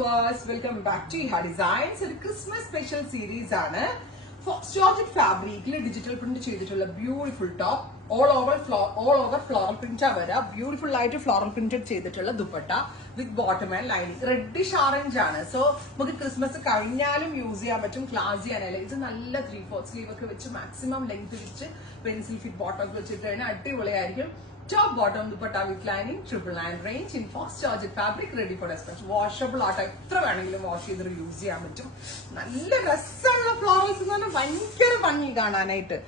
viewers, welcome back to Iha Designs. ഒരു Christmas special series ആണ്. Georgette ഫാബ്രിക്കിൽ digital print ചെയ്തിട്ടുള്ള beautiful top all over floral print വരാ. Beautiful ആയിട്ട് floral printed ചെയ്തിട്ടുള്ള ദുപ്പട്ട വിത്ത് bottom and lining. Reddish orange ആണ്. So നമുക്ക് ക്രിസ്മസ് കഴിഞ്ഞാലും യൂസ് ചെയ്യാൻ പറ്റും. ക്ലാസ് ചെയ്യാനല്ലേ ഇത് നല്ല 3/4 സ്ലീവ് ഒക്കെ വെച്ച് മാക്സിമം ലെങ്ത് വെച്ച് പെൻസിൽ ഫിറ്റ് ബോട്ടം ഒക്കെ വെച്ചിട്ട് കഴിഞ്ഞാൽ അടിപൊളിയായിരിക്കും. Top bottom dupatta with lining, 999 range in fast Georgette fabric, ready for dispatch. Washable ആട്ടോ, എത്ര വേണമെങ്കിലും വാഷ് ചെയ്ത് യൂസ് ചെയ്യാൻ പറ്റും. നല്ല രസമുള്ള ഫ്ലോറൽസ് എന്ന് പറഞ്ഞാൽ ഭയങ്കര ഭംഗി കാണാനായിട്ട്.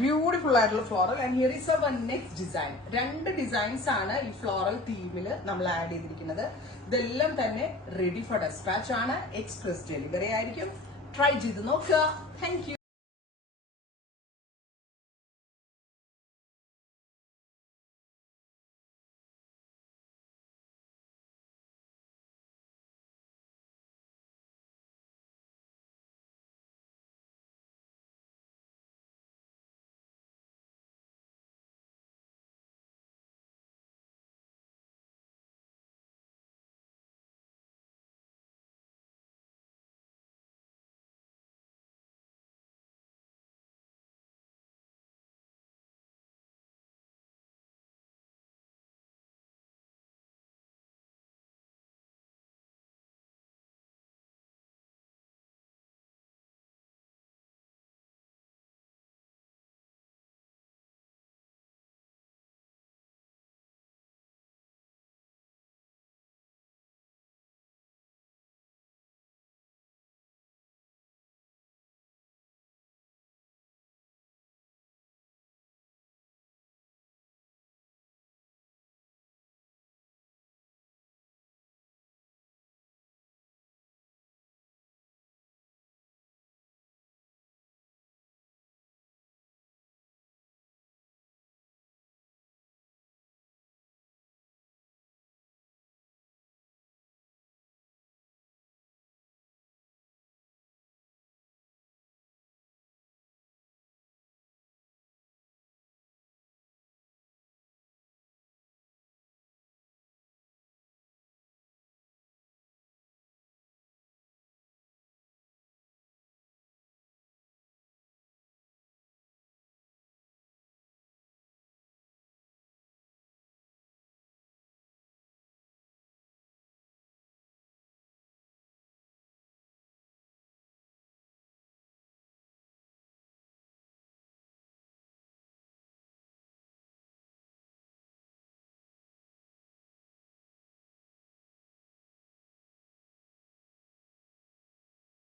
ബ്യൂട്ടിഫുൾ ആയിട്ടുള്ള floral. And here is our next design. 2 designs ആണ് ഈ ഫ്ലോറൽ തീമിൽ നമ്മൾ ആഡ് ചെയ്തിരിക്കുന്നത്. ഇതെല്ലാം തന്നെ റെഡി ഫോർ ഡെസ്പാച്ച് ആണ്. എക്സ്പ്രസ് ഡെലിവറി ആയിരിക്കും. ട്രൈ ചെയ്ത് നോക്കുക. Thank U.